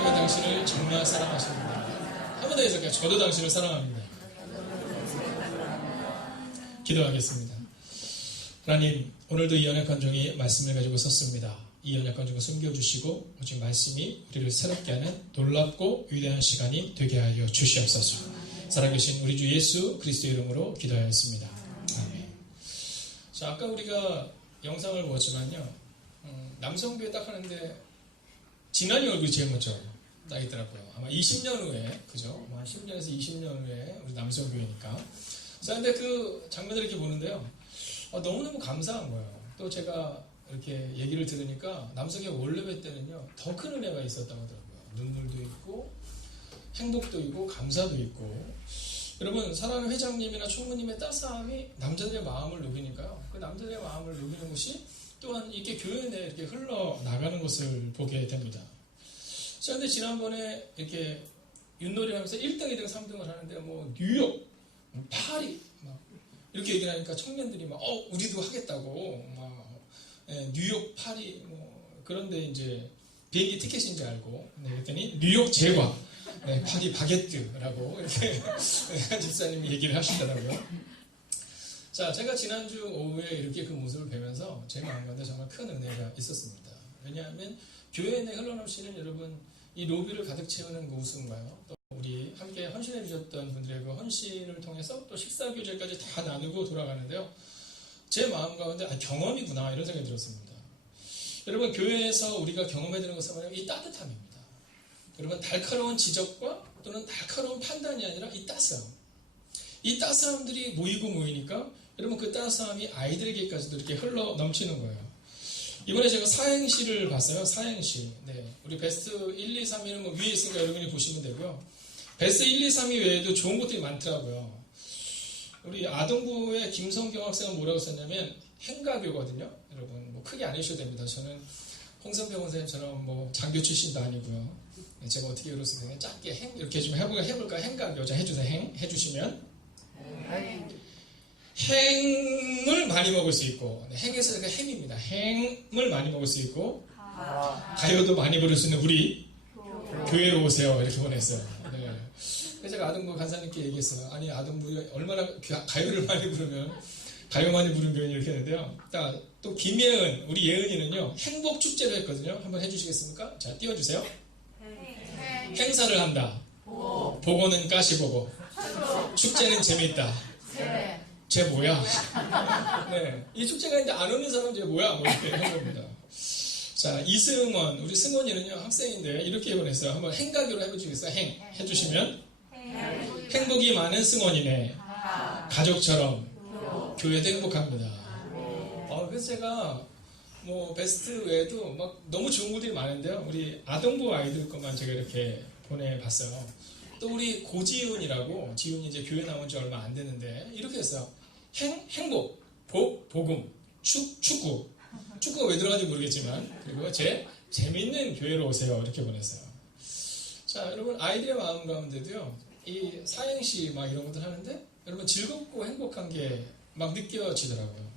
하나님은 당신을 정말 사랑하십니다. 한 번 더 해석해요. 저도 당신을 사랑합니다. 기도하겠습니다. 하나님, 오늘도 이 연약한 종이 말씀을 가지고 섰습니다. 이 연약한 종을 숨겨주시고 오직 말씀이 우리를 새롭게 하는 놀랍고 위대한 시간이 되게 하여 주시옵소서. 살아계신 우리 주 예수 그리스도 이름으로 기도하였습니다. 아멘. 자, 아까 우리가 영상을 보았지만요, 남성교회 딱 하는데 진환이 얼굴이 제일 먼저 나 있더라고요. 아마 20년 후에, 그죠? 아마 10년에서 20년 후에 우리 남성교회니까. 자, 근데 그 장면을 이렇게 보는데요, 너무너무 감사한 거예요. 또 제가 이렇게 얘기를 들으니까 남성교회 원래배 때는요, 더 큰 은혜가 있었다고 하더라고요. 눈물도 있고 행복도 있고 감사도 있고. 여러분, 사랑하는 회장님이나 총무님의 따스함이 남자들의 마음을 녹이니까요, 그 남자들의 마음을 녹이는 것이 또한 이렇게 교회 내에 이렇게 흘러나가는 것을 보게 됩니다. 자, 근데 지난번에 이렇게 윷놀이를 하면서 1등, 2등, 3등을 하는데 뭐 뉴욕, 파리 막 이렇게 얘기를 하니까 청년들이 막 우리도 하겠다고 막 뉴욕, 파리 뭐 그런데 이제 비행기 티켓인 줄 알고 그랬더니 뉴욕 제과, 파리 바게트라고 이렇게 집사님이 얘기를 하시더라고요. 자, 제가 지난주 오후에 이렇게 그 모습을 뵈면서 제 마음 가운데 정말 큰 은혜가 있었습니다. 왜냐하면 교회 내 흘러넘치는 여러분 이 로비를 가득 채우는 그 웃음과요, 또 우리 함께 헌신해 주셨던 분들의 그 헌신을 통해서 또 식사 교제까지 다 나누고 돌아가는데요, 제 마음 가운데 경험이구나 이런 생각이 들었습니다. 여러분, 교회에서 우리가 경험해야 되는 것은 뭐냐면 이 따뜻함입니다. 여러분, 날카로운 지적과 또는 날카로운 판단이 아니라 이 따스함. 이 따스함들이 모이니까 여러분 그 따스함이 아이들에게까지도 이렇게 흘러 넘치는 거예요. 이번에 제가 사행시를 봤어요. 사행시. 우리 베스트 1, 2, 3위는 뭐 위에 있으니까 여러분이 보시면 되고요. 베스트 1, 2, 3위 외에도 좋은 것들이 많더라고요. 우리 아동부의 김성경 학생은 뭐라고 썼냐면 행가교거든요. 여러분 뭐 크게 안 해주셔도 됩니다. 저는 홍성병 원사님처럼 뭐 장교 출신도 아니고요. 제가 어떻게 그렇습니까? 짧게 행 이렇게 좀 해볼까? 행가교. 자, 해주세요. 행 해주시면 행을 많이 먹을 수 있고, 행에서 행입니다. 행을 많이 먹을 수 있고, 가요도 많이 부를 수 있는 우리 교회로 오세요 이렇게 보냈어요. 그래서 제가 아동부 간사님께 얘기했어요. 아니, 아동부에 얼마나 가요를 많이 부르면 가요 많이 부르는 교회 이렇게 했는데요. 또 김예은, 우리 예은이는요 행복 축제를 했거든요. 한번 해주시겠습니까? 자, 띄워주세요. 행사를 한다. 보고는 까시보고. 축제는 재미있다. 쟤 뭐야? 이 축제가 이제 안 오는 사람 쟤 뭐야? 뭐 이렇게 한 겁니다. 자, 이승원, 우리 승원이는요 학생인데 이렇게 보냈어요. 한번 행가교로 해보시겠어요? 행 해주시면 행복이 많은 승원이네. 가족처럼 교회도 행복합니다. 그래서 제가 뭐 베스트 외에도 막 너무 좋은 것들이 많은데요. 우리 아동부 아이들 것만 제가 이렇게 보내봤어요. 또 우리 고지훈이라고, 지훈이 이제 교회 나온 지 얼마 안 됐는데 이렇게 했어요. 행복, 복음, 축구. 축구가 왜 들어가는지 모르겠지만, 그리고 재밌는 교회로 오세요 이렇게 보냈어요. 자, 여러분, 아이들의 마음 가운데도요 이 사행시 막 이런 것들 하는데 여러분 즐겁고 행복한 게 막 느껴지더라고요.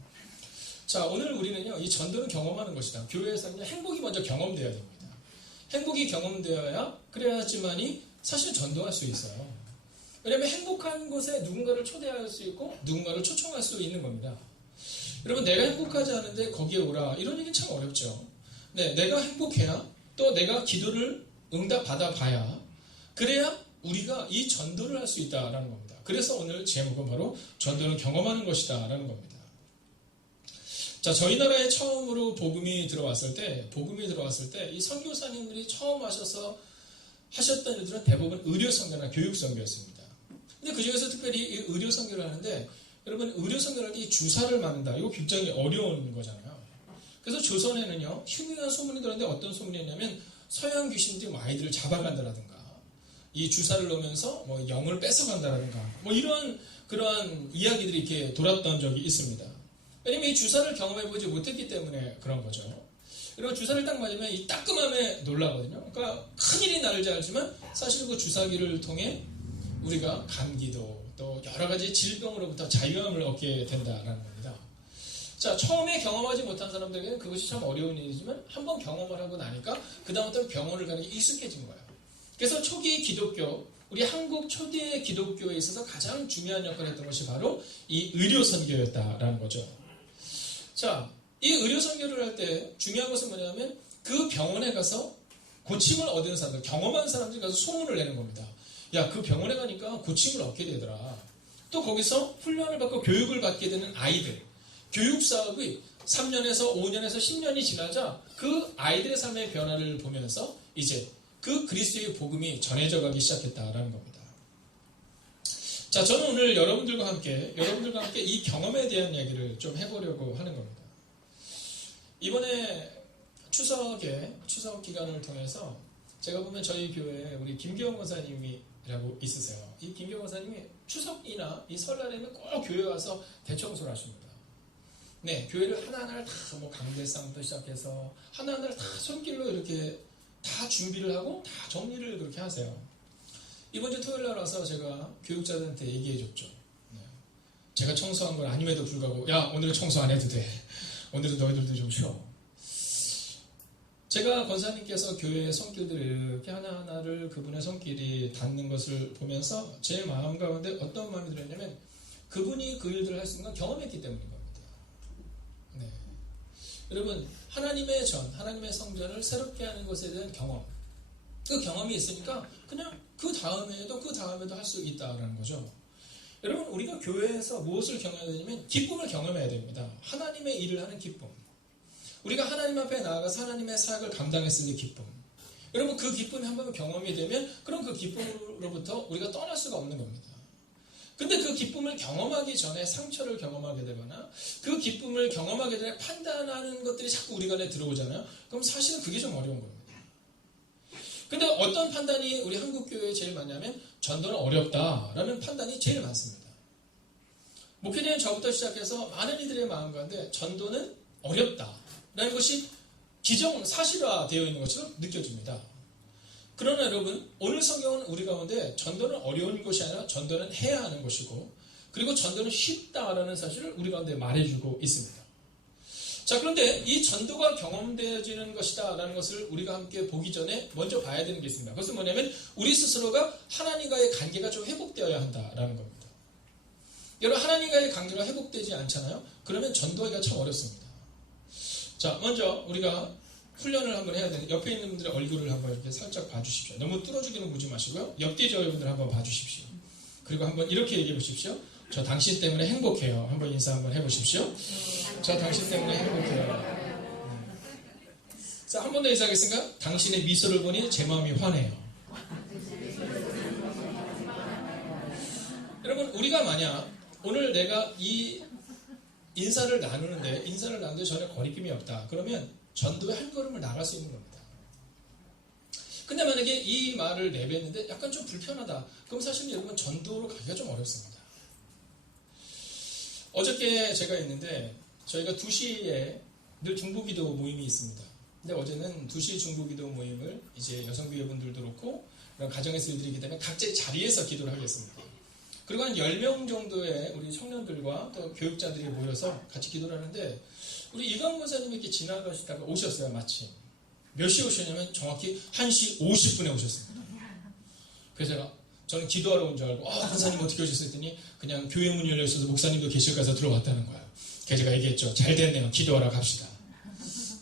자, 오늘 우리는요 이 전도는 경험하는 것이다. 교회에서는 행복이 먼저 경험되어야 됩니다. 행복이 경험되어야 그래야지만이 사실 전도할 수 있어요. 왜냐하면 행복한 곳에 누군가를 초대할 수 있고 누군가를 초청할 수 있는 겁니다. 여러분, 내가 행복하지 않은데 거기에 오라, 이런 얘기는 참 어렵죠. 내가 행복해야, 또 내가 기도를 응답받아 봐야, 그래야 우리가 이 전도를 할 수 있다라는 겁니다. 그래서 오늘 제목은 바로 전도는 경험하는 것이다 라는 겁니다. 자, 저희 나라에 처음으로 복음이 들어왔을 때 이 선교사님들이 처음 하셨던 일들은 대부분 의료선교나 교육선교였습니다. 근데 그 중에서 특별히 이 의료선교를 하는데, 여러분, 의료선교라는 게 주사를 맞는다. 이거 굉장히 어려운 거잖아요. 그래서 조선에는요, 흉흉한 소문이 들었는데 어떤 소문이 있냐면, 서양 귀신들이 아이들을 잡아간다라든가, 이 주사를 놓으면서 뭐 영을 뺏어간다라든가, 뭐 그러한 이야기들이 이렇게 돌았던 적이 있습니다. 왜냐면 이 주사를 경험해보지 못했기 때문에 그런 거죠. 그리고 주사를 딱 맞으면 이 따끔함에 놀라거든요. 그러니까 큰일이 나를 줄 알지만 사실 그 주사기를 통해 우리가 감기도 또 여러 가지 질병으로부터 자유함을 얻게 된다는 겁니다. 자, 처음에 경험하지 못한 사람들에게는 그것이 참 어려운 일이지만 한번 경험을 하고 나니까 그 다음부터 병원을 가는 게 익숙해진 거예요. 그래서 초기 기독교, 우리 한국 초대 기독교에 있어서 가장 중요한 역할을 했던 것이 바로 이 의료 선교였다라는 거죠. 자, 이 의료 선교를 할 때 중요한 것은 뭐냐면 그 병원에 가서 고침을 얻은 사람들, 경험한 사람들이 가서 소문을 내는 겁니다. 야, 그 병원에 가니까 고침을 얻게 되더라. 또 거기서 훈련을 받고 교육을 받게 되는 아이들, 교육사업이 3년에서 5년에서 10년이 지나자 그 아이들의 삶의 변화를 보면서 이제 그 그리스도의 복음이 전해져 가기 시작했다라는 겁니다. 자, 저는 오늘 여러분들과 함께 이 경험에 대한 이야기를 좀 해보려고 하는 겁니다. 이번에 추석 기간을 통해서 제가 보면 저희 교회에 우리 김기영 권사님이라고 있으세요. 이 김기영 권사님이 추석이나 이 설날에는 꼭 교회 와서 대청소를 하십니다. 네, 교회를 하나하나 다 뭐 강대상부터 시작해서 하나하나 다 손길로 이렇게 다 준비를 하고 다 정리를 그렇게 하세요. 이번 주 토요일 날 와서 제가 교육자들한테 얘기해 줬죠. 네. 제가 청소한 건 아님에도 불구하고 야, 오늘은 청소 안 해도 돼. 오늘은 너희들도 좀 쉬어. 제가 권사님께서 교회의 손길들을 이렇게 하나하나를 그분의 손길이 닿는 것을 보면서 제 마음 가운데 어떤 마음이 들었냐면 그분이 그 일들을 할 수 있는 건 경험했기 때문인 겁니다. 네. 여러분, 하나님의 하나님의 성전을 새롭게 하는 것에 대한 경험, 그 경험이 있으니까 그냥 그 다음에도 할 수 있다라는 거죠. 여러분, 우리가 교회에서 무엇을 경험해야 되냐면 기쁨을 경험해야 됩니다. 하나님의 일을 하는 기쁨. 우리가 하나님 앞에 나아가서 하나님의 사역을 감당했을 때 기쁨. 여러분, 그 기쁨이 한 번 경험이 되면 그럼 그 기쁨으로부터 우리가 떠날 수가 없는 겁니다. 근데 그 기쁨을 경험하기 전에 상처를 경험하게 되거나 그 기쁨을 경험하기 전에 판단하는 것들이 자꾸 우리 안에 들어오잖아요. 그럼 사실은 그게 좀 어려운 겁니다. 근데 어떤 판단이 우리 한국교회에 제일 많냐면 전도는 어렵다라는 판단이 제일 많습니다. 목회자인 저부터 시작해서 많은 이들의 마음 가운데 전도는 어렵다라는 것이 사실화되어 있는 것처럼 느껴집니다. 그러나 여러분, 오늘 성경은 우리 가운데 전도는 어려운 것이 아니라 전도는 해야 하는 것이고 그리고 전도는 쉽다라는 사실을 우리 가운데 말해주고 있습니다. 자, 그런데 이 전도가 경험되어지는 것이다 라는 것을 우리가 함께 보기 전에 먼저 봐야 되는 게 있습니다. 그것은 뭐냐면 우리 스스로가 하나님과의 관계가 좀 회복되어야 한다라는 겁니다. 여러분, 하나님과의 관계가 회복되지 않잖아요? 그러면 전도하기가 참 어렵습니다. 자, 먼저 우리가 훈련을 한번 해야 되는데 옆에 있는 분들의 얼굴을 한번 이렇게 살짝 봐주십시오. 너무 뚫어주기는 보지 마시고요. 옆뒤 저분들 한번 봐주십시오. 그리고 한번 이렇게 얘기해 보십시오. 저 당신 때문에 행복해요. 한번 인사 한번 해보십시오. 저 당신 때문에 행복해요. 자, 한 번 더 인사하겠습니까? 당신의 미소를 보니 제 마음이 환해요. 여러분, 우리가 만약 오늘 내가 이 인사를 나누는데 전혀 거리낌이 없다. 그러면 전도에 한 걸음을 나갈 수 있는 겁니다. 근데 만약에 이 말을 내뱉는데 약간 좀 불편하다. 그럼 사실 여러분 전도로 가기가 좀 어렵습니다. 어저께 제가 있는데 저희가 2시에 늘 중보기도 모임이 있습니다. 근데 어제는 2시 중보기도 모임을 이제 여성교회분들도 그렇고 가정에서 일들이기 때문에 각자의 자리에서 기도를 하겠습니다. 그리고 한 10명 정도의 우리 청년들과 또 교육자들이 모여서 같이 기도를 하는데 우리 이광 권사님이 이렇게 지나가시다가 오셨어요. 마침. 몇 시에 오셨냐면 정확히 1시 50분에 오셨습니다. 그래서 저는 기도하러 온 줄 알고 권사님 어떻게 오셨어요? 했더니 그냥 교회 문이 열려 있어서 목사님도 계실 거서 들어왔다는 거예요. 그래서 제가 얘기했죠. 잘 됐네요. 기도하러 갑시다.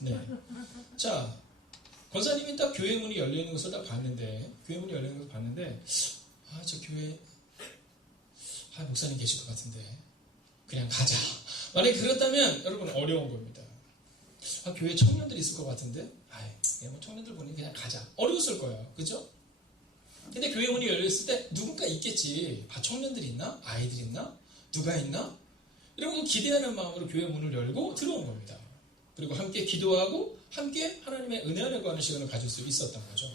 네. 자, 권사님이 딱 교회 문이 열려 있는 것을 딱 봤는데 저 교회 목사님 계실 것 같은데 그냥 가자. 만약에 그렇다면 여러분 어려운 겁니다. 교회에 청년들이 있을 것 같은데 뭐 청년들 보니 그냥 가자. 어려웠을 거예요. 그죠? 근데 교회 문이 열려있을 때 누군가 있겠지. 청년들이 있나? 아이들이 있나? 누가 있나? 이런 거 기대하는 마음으로 교회 문을 열고 들어온 겁니다. 그리고 함께 기도하고 함께 하나님의 은혜를 구하는 시간을 가질 수 있었던 거죠.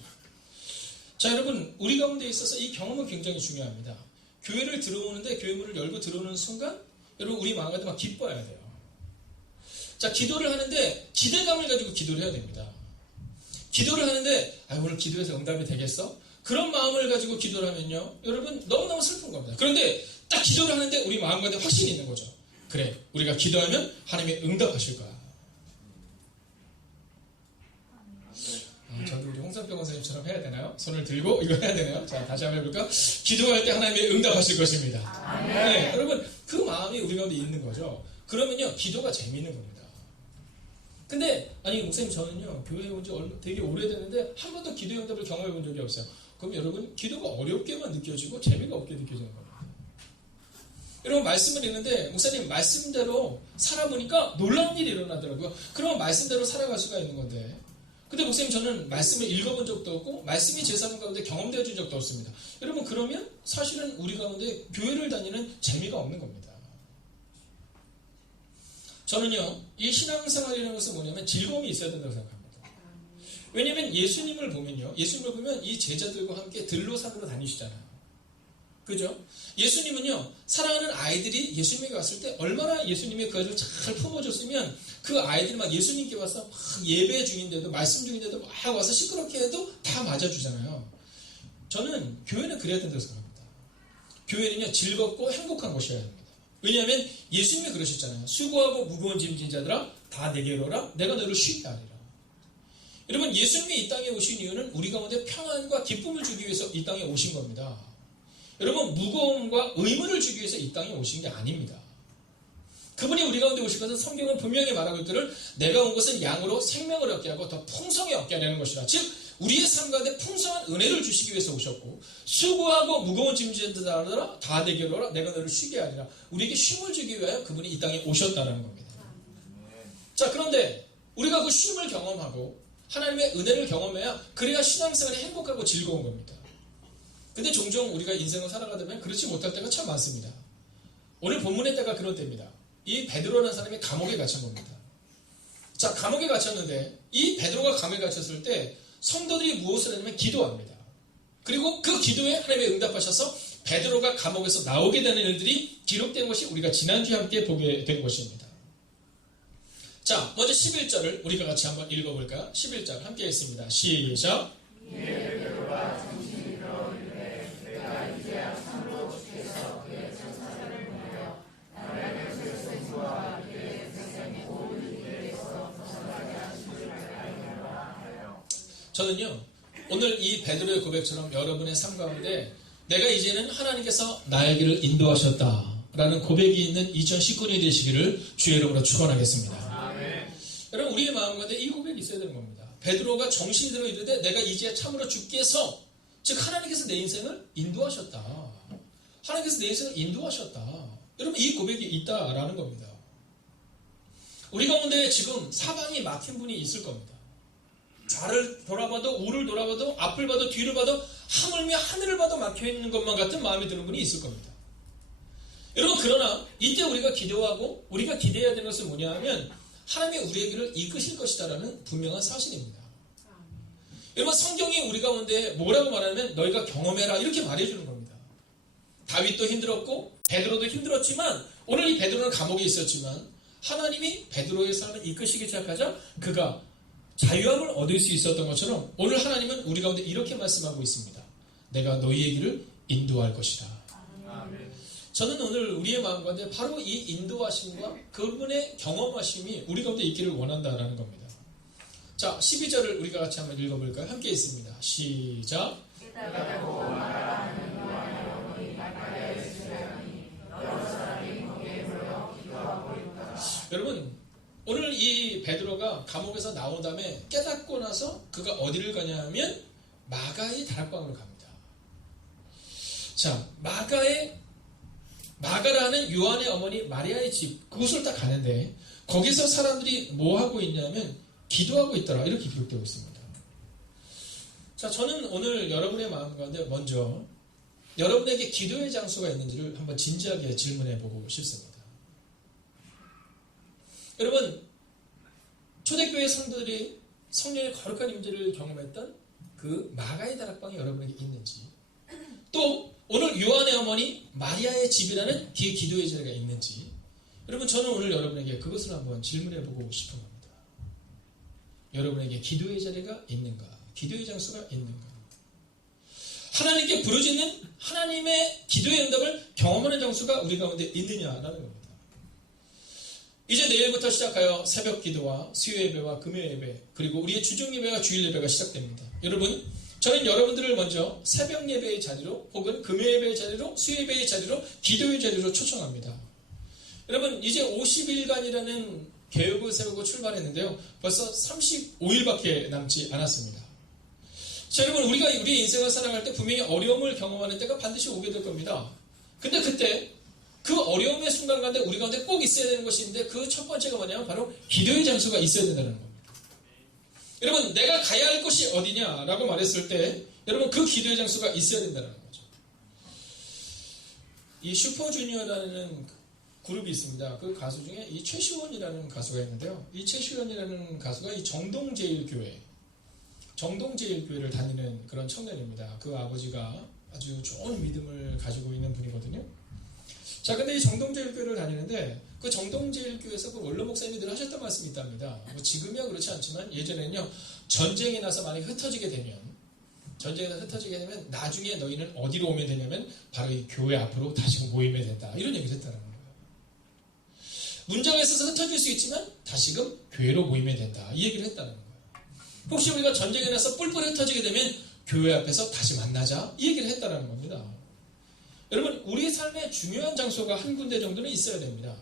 자, 여러분, 우리 가운데 있어서 이 경험은 굉장히 중요합니다. 교회를 들어오는데 교회 문을 열고 들어오는 순간 여러분 우리 마음 가운데 막 기뻐해야 돼요. 자, 기도를 하는데 기대감을 가지고 기도를 해야 됩니다. 기도를 하는데 오늘 기도해서 응답이 되겠어? 그런 마음을 가지고 기도를 하면요 여러분 너무너무 슬픈 겁니다. 그런데 딱 기도를 하는데 우리 마음 가운데 확신이 있는 거죠. 그래, 우리가 기도하면 하나님이 응답하실 거야. 저도 우리 홍 김상병 원사님처럼 해야 되나요? 손을 들고 이거 해야 되나요? 자, 다시 한번 해볼까? 기도할 때 하나님이 응답하실 것입니다. 네, 여러분 그 마음이 우리 가운데 있는 거죠. 그러면요 기도가 재미있는 겁니다. 근데 아니 목사님 저는요 교회에 온 지 되게 오래됐는데 한 번도 기도의 응답을 경험해 본 적이 없어요. 그럼 여러분 기도가 어렵게만 느껴지고 재미가 없게 느껴지는 겁니다. 여러분 말씀을 읽는데 목사님 말씀대로 살아보니까 놀라운 일이 일어나더라고요. 그러면 말씀대로 살아갈 수가 있는 건데 근데 목사님 저는 말씀을 읽어본 적도 없고 말씀이 제 삶 가운데 경험되어 준 적도 없습니다. 여러분 그러면 사실은 우리 가운데 교회를 다니는 재미가 없는 겁니다. 저는요 이 신앙생활이라는 것은 뭐냐면 즐거움이 있어야 된다고 생각합니다. 왜냐하면 예수님을 보면 이 제자들과 함께 들로 산으로 다니시잖아요. 그죠? 예수님은요 사랑하는 아이들이 예수님에게 왔을 때 얼마나 예수님이 그 아이들을 잘 품어줬으면 그 아이들이 막 예수님께 와서 막 예배 중인데도 말씀 중인데도 막 와서 시끄럽게 해도 다 맞아주잖아요. 저는 교회는 그래야 된다고 생각합니다. 교회는요 즐겁고 행복한 곳이어야 합니다. 왜냐하면 예수님이 그러셨잖아요. 수고하고 무거운 짐진 자들아 다 내게로 오라 내가 너를 쉬게 하리라. 여러분 예수님이 이 땅에 오신 이유는 우리 가운데 평안과 기쁨을 주기 위해서 이 땅에 오신 겁니다. 여러분 무거움과 의무를 주기 위해서 이 땅에 오신 게 아닙니다. 그분이 우리 가운데 오신 것은 성경은 분명히 말하고 있기를 내가 온 것은 양으로 생명을 얻게 하고 더 풍성히 얻게 하려는 것이라. 즉 우리의 삶 가운데 풍성한 은혜를 주시기 위해서 오셨고 수고하고 무거운 짐진 자들아 다 내게로 오라 내가 너를 쉬게 하리라. 우리에게 쉼을 주기 위하여 그분이 이 땅에 오셨다는 겁니다. 자 그런데 우리가 그 쉼을 경험하고 하나님의 은혜를 경험해야 그래야 신앙생활이 행복하고 즐거운 겁니다. 근데 종종 우리가 인생을 살아가다 보면 그렇지 못할 때가 참 많습니다. 오늘 본문의 때가 그런 때입니다. 이 베드로라는 사람이 감옥에 갇힌 겁니다. 자, 감옥에 갇혔는데 이 베드로가 감옥에 갇혔을 때 성도들이 무엇을 하냐면 기도합니다. 그리고 그 기도에 하나님이 응답하셔서 베드로가 감옥에서 나오게 되는 일들이 기록된 것이 우리가 지난주에 함께 보게 된 것입니다. 자, 먼저 11절을 우리가 같이 한번 읽어볼까요? 11절 함께 했습니다. 시작. 저는요 오늘 이 베드로의 고백처럼 여러분의 삶 가운데 내가 이제는 하나님께서 나의 길을 인도하셨다라는 고백이 있는 2019년이 되시기를 주의 이름으로 축원하겠습니다. 아멘. 여러분 우리의 마음 가운데 이 고백이 있어야 되는 겁니다. 베드로가 정신이 들어 이르되 내가 이제 참으로 주께서 즉 하나님께서 내 인생을 인도하셨다. 하나님께서 내 인생을 인도하셨다. 여러분 이 고백이 있다라는 겁니다. 우리 가운데 지금 사방이 막힌 분이 있을 겁니다. 좌를 돌아봐도 우를 돌아봐도 앞을 봐도 뒤를 봐도 하물며 하늘을 봐도 막혀있는 것만 같은 마음이 드는 분이 있을 겁니다. 여러분 그러나 이때 우리가 기도하고 우리가 기대해야 되는 것은 뭐냐 하면 하나님이 우리의 길을 이끄실 것이다라는 분명한 사실입니다. 여러분 성경이 우리 가운데 뭐라고 말하면 너희가 경험해라 이렇게 말해주는 겁니다. 다윗도 힘들었고 베드로도 힘들었지만 오늘 이 베드로는 감옥에 있었지만 하나님이 베드로의 삶을 이끄시기 시작하자 그가 자유함을 얻을 수 있었던 것처럼 오늘 하나님은 우리 가운데 이렇게 말씀하고 있습니다. 내가 너희의 길을 인도할 것이다. 아멘. 저는 오늘 우리의 마음 가운데 바로 이 인도하심과 그분의 경험하심이 우리 가운데 있기를 원한다라는 겁니다. 자, 12절을 우리가 같이 한번 읽어볼까요? 함께 있습니다. 시작. 여러분 오늘 이 베드로가 감옥에서 나온 다음에 깨닫고 나서 그가 어디를 가냐 하면 마가의 다락방으로 갑니다. 자, 마가라는 요한의 어머니 마리아의 집 그곳을 딱 가는데 거기서 사람들이 뭐 하고 있냐면 기도하고 있더라 이렇게 기록되고 있습니다. 자, 저는 오늘 여러분의 마음 가운데 먼저 여러분에게 기도의 장소가 있는지를 한번 진지하게 질문해 보고 싶습니다. 여러분 초대교회 성도들이 성령의 거룩한 임재를 경험했던 그 마가의 다락방이 여러분에게 있는지 또 오늘 요한의 어머니 마리아의 집이라는 뒤에 기도의 자리가 있는지 여러분 저는 오늘 여러분에게 그것을 한번 질문해 보고 싶은 겁니다. 여러분에게 기도의 자리가 있는가? 기도의 장소가 있는가? 하나님께 부르짖는 하나님의 기도의 응답을 경험하는 장소가 우리 가운데 있느냐라는 겁니다. 이제 내일부터 시작하여 새벽 기도와 수요 예배와 금요 예배, 그리고 우리의 주중 예배와 주일 예배가 시작됩니다. 여러분, 저는 여러분들을 먼저 새벽 예배의 자리로 혹은 금요 예배의 자리로 수요 예배의 자리로 기도의 자리로 초청합니다. 여러분, 이제 50일간이라는 계획을 세우고 출발했는데요. 벌써 35일밖에 남지 않았습니다. 자, 여러분, 우리가 우리의 인생을 살아갈 때 분명히 어려움을 경험하는 때가 반드시 오게 될 겁니다. 근데 그때 그 어려움의 순간 가운데 우리 가운데 꼭 있어야 되는 것이 있는데 그 첫 번째가 뭐냐면 바로 기도의 장소가 있어야 된다는 겁니다. 여러분, 내가 가야 할 곳이 어디냐라고 말했을 때 여러분, 그 기도의 장소가 있어야 된다는 거죠. 이 슈퍼주니어라는 그룹이 있습니다. 그 가수 중에 이 최시원이라는 가수가 있는데요. 이 최시원이라는 가수가 이 정동제일교회를 다니는 그런 청년입니다. 그 아버지가 아주 좋은 믿음을 가지고 있는 분이거든요. 자, 근데 이 정동제일교회를 다니는데 그 정동제일교회에서 그 원로 목사님이 늘 하셨던 말씀이 있답니다. 뭐 지금이야 그렇지 않지만 예전에는요, 전쟁이 나서 만약에 흩어지게 되면 나중에 너희는 어디로 오면 되냐면 바로 이 교회 앞으로 다시 모이면 된다. 이런 얘기를 했다는 거예요. 문제가 있어서 흩어질 수 있지만 다시금 교회로 모이면 된다. 이 얘기를 했다는 거예요. 혹시 우리가 전쟁에 나서 뿔뿔 흩어지게 되면 교회 앞에서 다시 만나자. 이 얘기를 했다는 겁니다. 여러분, 우리 삶의 중요한 장소가 한 군데 정도는 있어야 됩니다.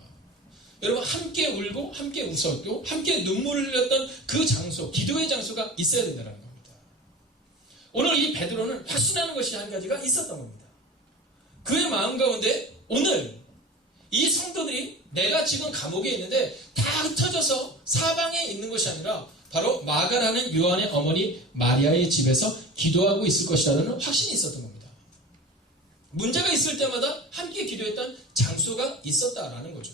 여러분, 함께 울고 함께 웃었고 함께 눈물을 흘렸던 그 장소, 기도의 장소가 있어야 된다는 겁니다. 오늘 이 베드로는 확신하는 것이 한 가지가 있었던 겁니다. 그의 마음 가운데 오늘 이 성도들이 내가 지금 감옥에 있는데 다 흩어져서 사방에 있는 것이 아니라 바로 마가라는 요한의 어머니 마리아의 집에서 기도하고 있을 것이라는 확신이 있었던 겁니다. 문제가 있을 때마다 함께 기도했던 장소가 있었다라는 거죠.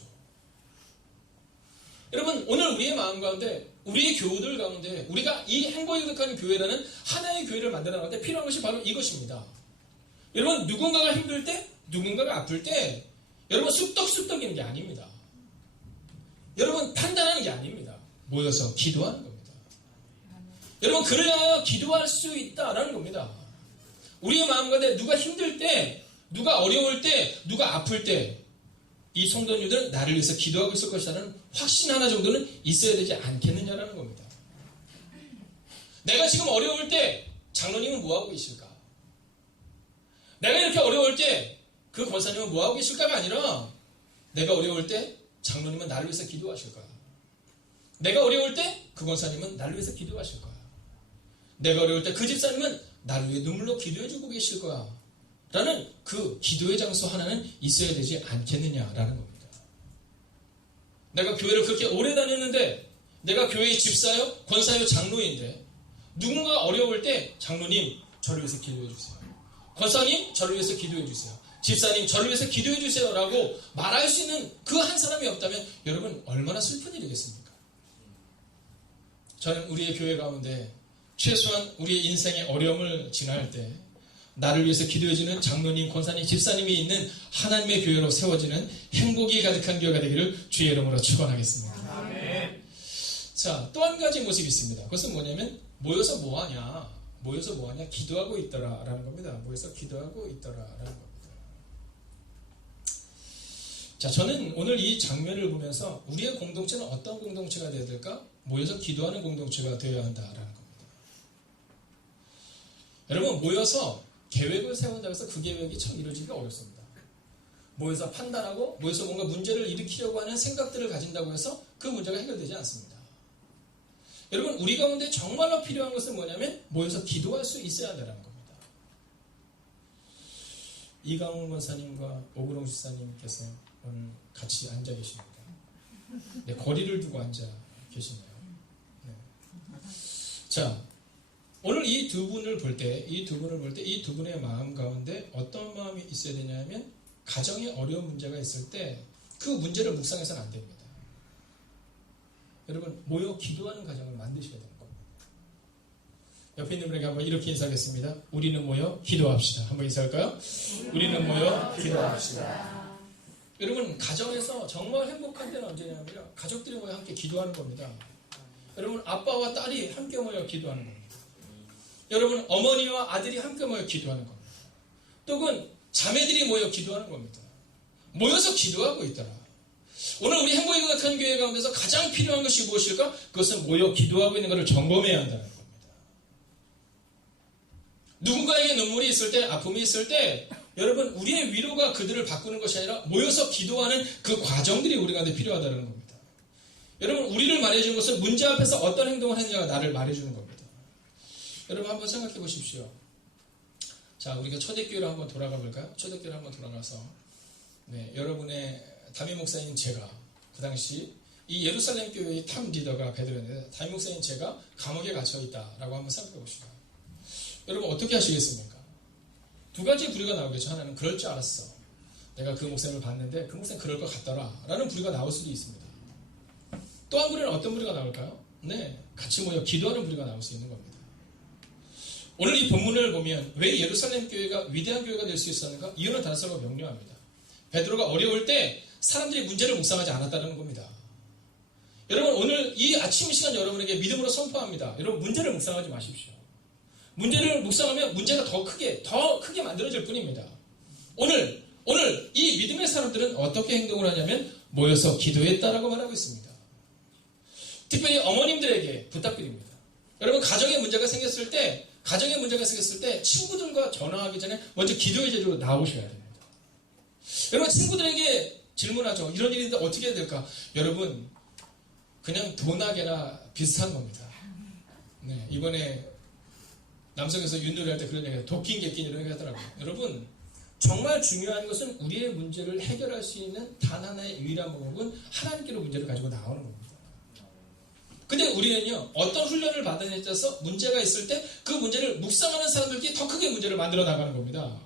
여러분, 오늘 우리의 마음 가운데, 우리의 교우들 가운데 우리가 이 행복이 극한 교회라는 하나의 교회를 만들어 나가는데 필요한 것이 바로 이것입니다. 여러분, 누군가가 힘들 때, 누군가가 아플 때 여러분 쑥떡쑥떡 있는 게 아닙니다. 여러분 판단하는 게 아닙니다. 모여서 기도하는 겁니다. 여러분, 그래야 기도할 수 있다라는 겁니다. 우리의 마음 가운데 누가 힘들 때, 누가 어려울 때, 누가 아플 때 이 성도님들은 나를 위해서 기도하고 있을 것이라는 확신 하나 정도는 있어야 되지 않겠느냐라는 겁니다. 내가 지금 어려울 때 장로님은 뭐하고 계실까? 내가 이렇게 어려울 때 그 권사님은 뭐하고 계실까가 아니라 내가 어려울 때 장로님은 나를 위해서 기도하실 거야. 내가 어려울 때 그 권사님은 나를 위해서 기도하실 거야. 내가 어려울 때 그 집사님은 나를 위해 눈물로 기도해주고 계실 거야. 라는 그 기도의 장소 하나는 있어야 되지 않겠느냐라는 겁니다. 내가 교회를 그렇게 오래 다녔는데 내가 교회의 집사요, 권사요, 장로인데 누군가 어려울 때 장로님 저를 위해서 기도해 주세요. 권사님 저를 위해서 기도해 주세요. 집사님 저를 위해서 기도해 주세요 라고 말할 수 있는 그 한 사람이 없다면 여러분 얼마나 슬픈 일이겠습니까? 저는 우리의 교회 가운데 최소한 우리의 인생의 어려움을 지나갈 때 나를 위해서 기도해주는 장로님, 권사님, 집사님이 있는 하나님의 교회로 세워지는 행복이 가득한 교회가 되기를 주의 이름으로 축원하겠습니다. 아멘. 자, 또 한 가지 모습이 있습니다. 그것은 뭐냐면 모여서 뭐하냐? 기도하고 있더라라는 겁니다. 모여서 기도하고 있더라라는 겁니다. 자, 저는 오늘 이 장면을 보면서 우리의 공동체는 어떤 공동체가 되어야 될까? 모여서 기도하는 공동체가 되어야 한다라는 겁니다. 여러분, 모여서 계획을 세운다고 해서 그 계획이 참 이루어지기가 어렵습니다. 모여서 판단하고 모여서 뭔가 문제를 일으키려고 하는 생각들을 가진다고 해서 그 문제가 해결되지 않습니다. 여러분, 우리 가운데 정말로 필요한 것은 뭐냐면 모여서 기도할 수 있어야 한다는 겁니다. 이강훈 권사님과 오그롱 집사님께서 오늘 같이 앉아 계십니다. 네, 거리를 두고 앉아 계시네요. 네. 자, 오늘 이 두 분을 볼 때, 이 두 분의 마음 가운데 어떤 마음이 있어야 되냐면 가정에 어려운 문제가 있을 때 그 문제를 묵상해서는 안 됩니다. 여러분, 모여 기도하는 가정을 만드셔야 되는 겁니다. 옆에 있는 분에게 한번 이렇게 인사하겠습니다. 우리는 모여 기도합시다. 한번 인사할까요? 우리는 모여 기도합시다. 여러분, 가정에서 정말 행복한 때는 언제냐면요, 가족들이 모여 함께 기도하는 겁니다. 여러분, 아빠와 딸이 함께 모여 기도하는 겁니다. 여러분, 어머니와 아들이 함께 모여 기도하는 겁니다. 또는 자매들이 모여 기도하는 겁니다. 모여서 기도하고 있더라. 오늘 우리 행복의 거룩한 교회 가운데서 가장 필요한 것이 무엇일까? 그것은 모여 기도하고 있는 것을 점검해야 한다는 겁니다. 누군가에게 눈물이 있을 때, 아픔이 있을 때 여러분 우리의 위로가 그들을 바꾸는 것이 아니라 모여서 기도하는 그 과정들이 우리 가운데 필요하다는 겁니다. 여러분 우리를 말해주는 것은 문제 앞에서 어떤 행동을 했느냐가 나를 말해주는 겁니다. 여러분 한번 생각해 보십시오. 자, 우리가 초대교회로 한번 돌아가 볼까요? 초대교회로 한번 돌아가서 여러분의 담임 목사인 제가 그 당시 이 예루살렘 교회의 탑 리더가 베드로인데 담임 목사인 제가 감옥에 갇혀 있다라고 한번 생각해 보시죠. 여러분 어떻게 하시겠습니까? 두 가지 부류가 나오겠죠. 하나는 그럴 줄 알았어. 내가 그 목사님을 봤는데 그 목사님 그럴 것 같더라 라는 부류가 나올 수도 있습니다. 또 한 부류는 어떤 부류가 나올까요? 같이 모여 기도하는 부류가 나올 수 있는 겁니다. 오늘 이 본문을 보면 왜 예루살렘 교회가 위대한 교회가 될 수 있었는가? 이유는 단서가 명료합니다. 베드로가 어려울 때 사람들이 문제를 묵상하지 않았다는 겁니다. 여러분 오늘 이 아침 시간 여러분에게 믿음으로 선포합니다. 여러분 문제를 묵상하지 마십시오. 문제를 묵상하면 문제가 더 크게 만들어질 뿐입니다. 오늘 이 믿음의 사람들은 어떻게 행동을 하냐면 모여서 기도했다라고 말하고 있습니다. 특별히 어머님들에게 부탁드립니다. 여러분 가정에 문제가 생겼을 때 친구들과 전화하기 전에 먼저 기도의 자리로 나오셔야 됩니다. 여러분 친구들에게 질문하죠. 이런 일인데 어떻게 해야 될까? 여러분 그냥 도나개나 비슷한 겁니다. 이번에 남성에서 윷놀이 할 때 그런 얘기가 도끼인 개낀 이런 얘기 하더라고요. 여러분 정말 중요한 것은 우리의 문제를 해결할 수 있는 단 하나의 유일한 방법은 하나님께로 문제를 가지고 나오는 겁니다. 근데 우리는요 어떤 훈련을 받느냐에 따라서 문제가 있을 때 그 문제를 묵상하는 사람들끼리 더 크게 문제를 만들어 나가는 겁니다.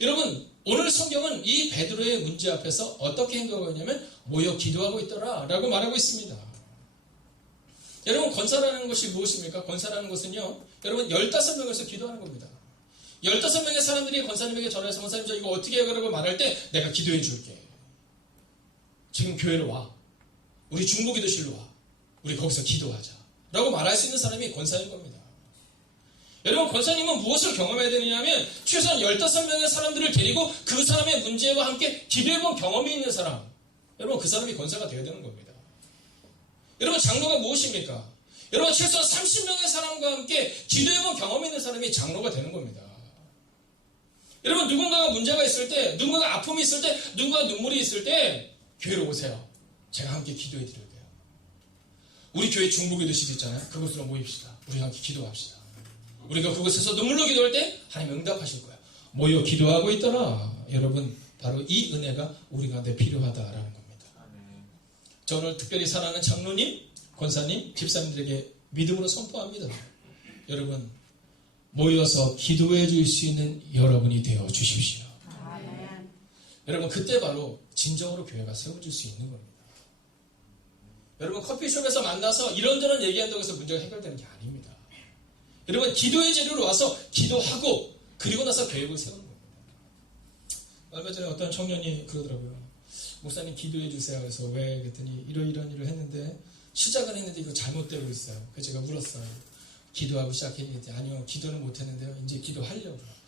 여러분 오늘 성경은 이 베드로의 문제 앞에서 어떻게 행동하고 있냐면 모여 기도하고 있더라 라고 말하고 있습니다. 여러분 권사라는 것이 무엇입니까? 권사라는 것은요 여러분 15명에서 기도하는 겁니다. 15명의 사람들이 권사님에게 전화해서 권사님 저 이거 어떻게 해요? 라고 말할 때 내가 기도해 줄게. 지금 교회로 와. 우리 중보기도실로 와. 우리 거기서 기도하자 라고 말할 수 있는 사람이 권사인 겁니다. 여러분 권사님은 무엇을 경험해야 되느냐면 최소한 15명의 사람들을 데리고 그 사람의 문제와 함께 기도해본 경험이 있는 사람, 여러분 그 사람이 권사가 되어야 되는 겁니다. 여러분 장로가 무엇입니까? 여러분 최소한 30명의 사람과 함께 기도해본 경험이 있는 사람이 장로가 되는 겁니다. 여러분 누군가가 문제가 있을 때, 누군가가 아픔이 있을 때, 누군가가 눈물이 있을 때 교회로 오세요. 제가 함께 기도해 드릴게요. 우리 교회 중보기도실 있잖아요. 그곳으로 모입시다. 우리 함께 기도합시다. 우리가 그곳에서 눈물로 기도할 때 하나님 응답하실 거야. 모여 기도하고 있더라. 여러분 바로 이 은혜가 우리 가운데 필요하다라는 겁니다. 저 오늘 특별히 사랑하는 장로님, 권사님, 집사님들에게 믿음으로 선포합니다. 여러분 모여서 기도해 줄 수 있는 여러분이 되어 주십시오. 여러분 그때 바로 진정으로 교회가 세워질 수 있는 겁니다. 여러분 커피숍에서 만나서 이런저런 얘기한다고 해서 문제가 해결되는 게 아닙니다. 여러분 기도의 자리로 와서 기도하고 그리고 나서 계획을 세우는 겁니다. 얼마 전에 어떤 청년이 그러더라고요. 목사님 기도해 주세요. 그래서 왜? 그랬더니 이런 일을 했는데 시작은 했는데 이거 잘못되고 있어요. 그래서 제가 물었어요. 기도하고 시작했는데 아니요 기도는 못했는데요. 이제 기도하려고요.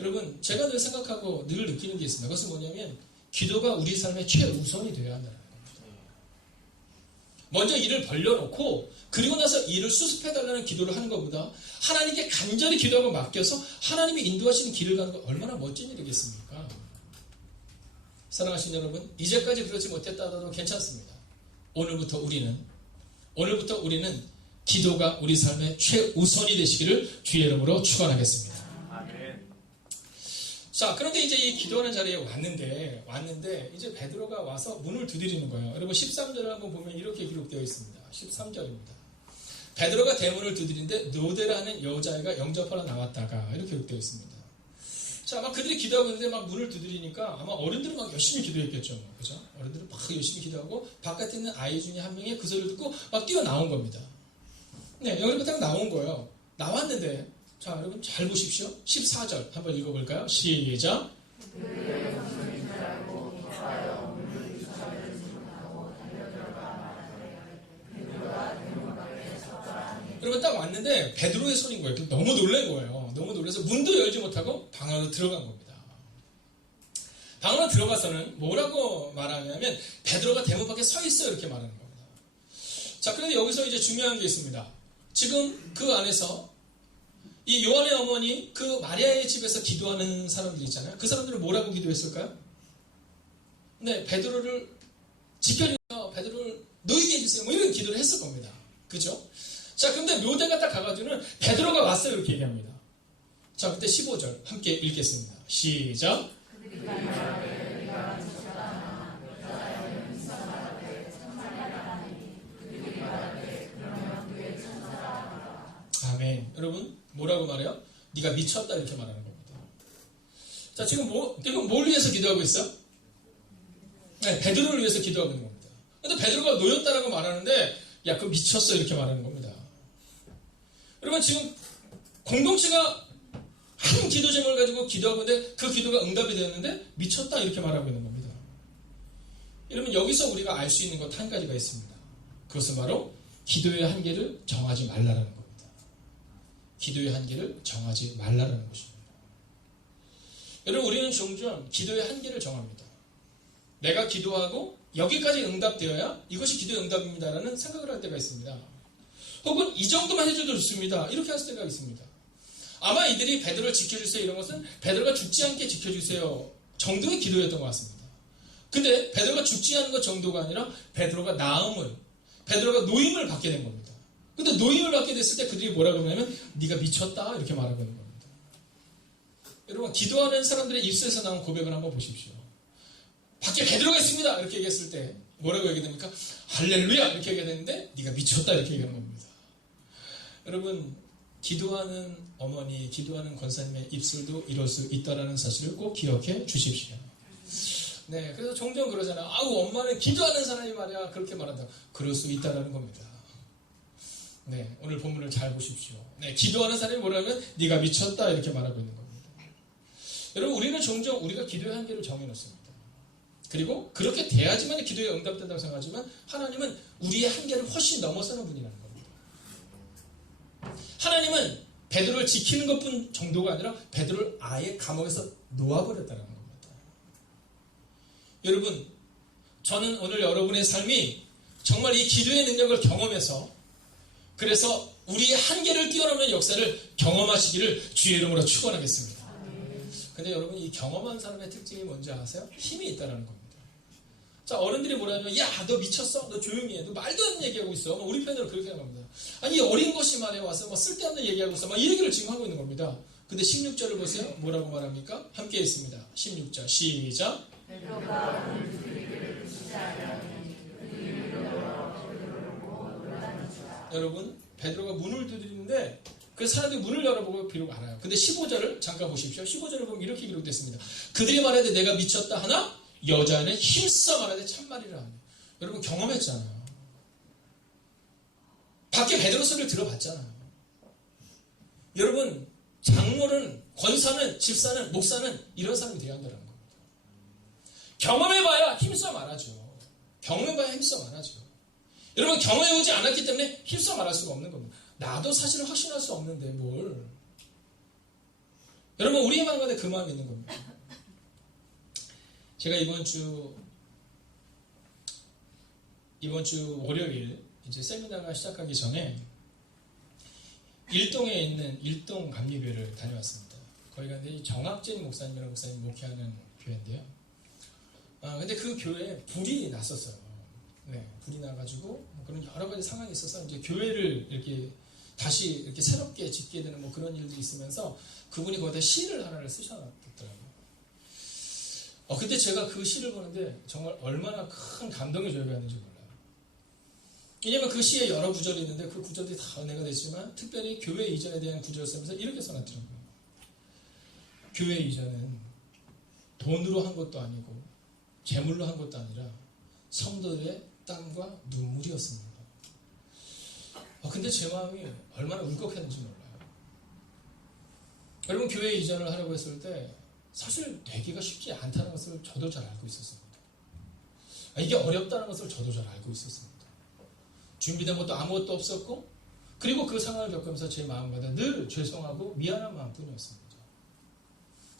여러분 제가 늘 생각하고 늘 느끼는 게 있습니다. 그것은 뭐냐면 기도가 우리 삶의 최우선이 되어야 한다는 겁니다. 먼저 일을 벌려놓고 그리고 나서 일을 수습해달라는 기도를 하는 것보다 하나님께 간절히 기도하고 맡겨서 하나님이 인도하시는 길을 가는 거 얼마나 멋진 일이겠습니까? 사랑하시는 여러분, 이제까지 그렇지 못했다도 괜찮습니다. 오늘부터 우리는 기도가 우리 삶의 최우선이 되시기를 주의 이름으로 축원하겠습니다. 자, 그런데 이제 이 기도하는 자리에 왔는데 이제 베드로가 와서 문을 두드리는 거예요. 여러분 13절을 한번 보면 이렇게 기록되어 있습니다. 13절입니다. 베드로가 대문을 두드리는데 노데라는 여자애가 영접하러 나왔다가 이렇게 기록되어 있습니다. 자, 막 그들이 기도하고 있는데 막 문을 두드리니까 아마 어른들은 막 열심히 기도했겠죠. 그죠? 어른들은 막 열심히 기도하고 바깥에 있는 아이 중에 한 명이 그 소리를 듣고 막 뛰어나온 겁니다. 네, 여기부터 딱 나온 거예요. 나왔는데 자, 여러분 잘 보십시오. 14절 한번 읽어볼까요? 시작. 여러분 딱 왔는데 베드로의 손인 거예요. 너무 놀란 거예요. 너무 놀라서 문도 열지 못하고 방 안으로 들어간 겁니다. 방 안으로 들어가서는 뭐라고 말하냐면 베드로가 대문 밖에 서 있어요 이렇게 말하는 겁니다. 자, 그런데 여기서 이제 중요한 게 있습니다. 지금 그 안에서 이 요한의 어머니 그 마리아의 집에서 기도하는 사람들 있잖아요. 그 사람들은 뭐라고 기도했을까요? 네, 베드로를 지켜주세요. 베드로를 놓이게 해주세요. 뭐 이런 기도를 했을 겁니다. 그죠? 자, 근데 묘대가 딱 가가지고는 베드로가 왔어요. 이렇게 얘기합니다. 자, 그때 15절 함께 읽겠습니다. 시작. 아멘. 여러분, 뭐라고 말해요? 네가 미쳤다 이렇게 말하는 겁니다. 자, 지금 뭘 위해서 기도하고 있어? 네, 베드로를 위해서 기도하고 있는 겁니다. 근데 베드로가 놓였다라고 말하는데 야, 그거 미쳤어 이렇게 말하는 겁니다. 여러분, 지금 공동체가 한 기도 제목을 가지고 기도하고 있는데 그 기도가 응답이 되었는데 미쳤다 이렇게 말하고 있는 겁니다. 여러분, 여기서 우리가 알 수 있는 것 한 가지가 있습니다. 그것은 바로 기도의 한계를 정하지 말라라는 겁니다. 기도의 한계를 정하지 말라라는 것입니다. 여러분, 우리는 종종 기도의 한계를 정합니다. 내가 기도하고 여기까지 응답되어야 이것이 기도의 응답입니다라는 생각을 할 때가 있습니다. 혹은 이 정도만 해줘도 좋습니다. 이렇게 할 때가 있습니다. 아마 이들이 베드로를 지켜주세요 이런 것은 베드로가 죽지 않게 지켜주세요 정도의 기도였던 것 같습니다. 근데 베드로가 죽지 않은 것 정도가 아니라 베드로가 나음을, 베드로가 노임을 받게 된 겁니다. 근데 노임을 받게 됐을 때 그들이 뭐라고 하냐면 네가 미쳤다 이렇게 말하고 있는 겁니다. 여러분, 기도하는 사람들의 입술에서 나온 고백을 한번 보십시오. 밖에 베드로가 있습니다 이렇게 얘기했을 때 뭐라고 얘기됩니까? 할렐루야 이렇게 얘기했는데 네가 미쳤다 이렇게 얘기하는 겁니다. 여러분, 기도하는 어머니, 기도하는 권사님의 입술도 이럴 수 있다는 사실을 꼭 기억해 주십시오. 네, 그래서 종종 그러잖아요. 아우, 엄마는 기도하는 사람이 말이야 그렇게 말한다. 그럴 수 있다는 겁니다. 네, 오늘 본문을 잘 보십시오. 네, 기도하는 사람이 뭐라면 네가 미쳤다 이렇게 말하고 있는 겁니다. 여러분, 우리는 종종 우리가 기도의 한계를 정해놓습니다. 그리고 그렇게 돼야지만 기도에 응답된다고 생각하지만 하나님은 우리의 한계를 훨씬 넘어서는 분이라는 겁니다. 하나님은 베드로를 지키는 것뿐 정도가 아니라 베드로를 아예 감옥에서 놓아버렸다는 겁니다. 여러분, 저는 오늘 여러분의 삶이 정말 이 기도의 능력을 경험해서 그래서 우리의 한계를 뛰어넘는 역사를 경험하시기를 주의 이름으로 축원하겠습니다. 근데 여러분, 이 경험한 사람의 특징이 뭔지 아세요? 힘이 있다는 겁니다. 자, 어른들이 뭐라 하냐면 야, 너 미쳤어? 너 조용히 해. 너 말도 안 되는 얘기하고 있어. 우리 편으로 그렇게 하는 겁니다. 아니, 어린 것이 말에 와서 쓸데없는 얘기하고 있어. 이 얘기를 지금 하고 있는 겁니다. 근데 16절을 보세요. 뭐라고 말합니까? 함께 있습니다. 16절 시작. 여러분, 베드로가 문을 두드리는데 그 사람들이 문을 열어보고 비록 알아요. 근데 15절을 잠깐 보십시오. 15절을 보면 이렇게 기록됐습니다. 그들이 말하되 내가 미쳤다 하나 여자는 힘써 말하되 참말이라 하니. 여러분, 경험했잖아요. 밖에 베드로 소리를 들어봤잖아요. 여러분, 장로는, 권사는, 집사는, 목사는 이런 사람이 되어야 한다는 겁니다. 경험해봐야 힘써 말하죠. 경험해봐야 힘써 말하죠. 여러분, 경험해오지 않았기 때문에 힘써 말할 수가 없는 겁니다. 나도 사실은 확신할 수 없는데 뭘. 여러분, 우리의 마음 가운데 그 마음이 있는 겁니다. 제가 이번 주 월요일 이제 세미나가 시작하기 전에 일동에 있는 일동 감리교회를 다녀왔습니다. 거기가 이제 정학진 목사님이라는 목사님 목회하는 교회인데요. 근데 그 교회에 불이 났었어요. 네, 불이 나가지고 그런 여러 가지 상황이 있어서 이제 교회를 이렇게 다시 이렇게 새롭게 짓게 되는 그런 일들이 있으면서 그분이 거기다 시를 하나를 쓰셨더라고요. 그때 제가 그 시를 보는데 정말 얼마나 큰 감동의 조회가 있는지 몰라요. 왜냐면 그 시에 여러 구절이 있는데 그 구절들이 다 은혜가 됐지만 특별히 교회 이전에 대한 구절을 쓰면서 이렇게 써놨더라고요. 교회 이전은 돈으로 한 것도 아니고 재물로 한 것도 아니라 성도들의 땀과 눈물이었습니다. 근데 제 마음이 얼마나 울컥했는지 몰라요. 여러분, 교회 이전을 하려고 했을 때 사실 되기가 쉽지 않다는 것을 저도 잘 알고 있었습니다. 이게 어렵다는 것을 저도 잘 알고 있었습니다. 준비된 것도 아무것도 없었고, 그리고 그 상황을 겪으면서 제 마음마다 늘 죄송하고 미안한 마음뿐이었습니다.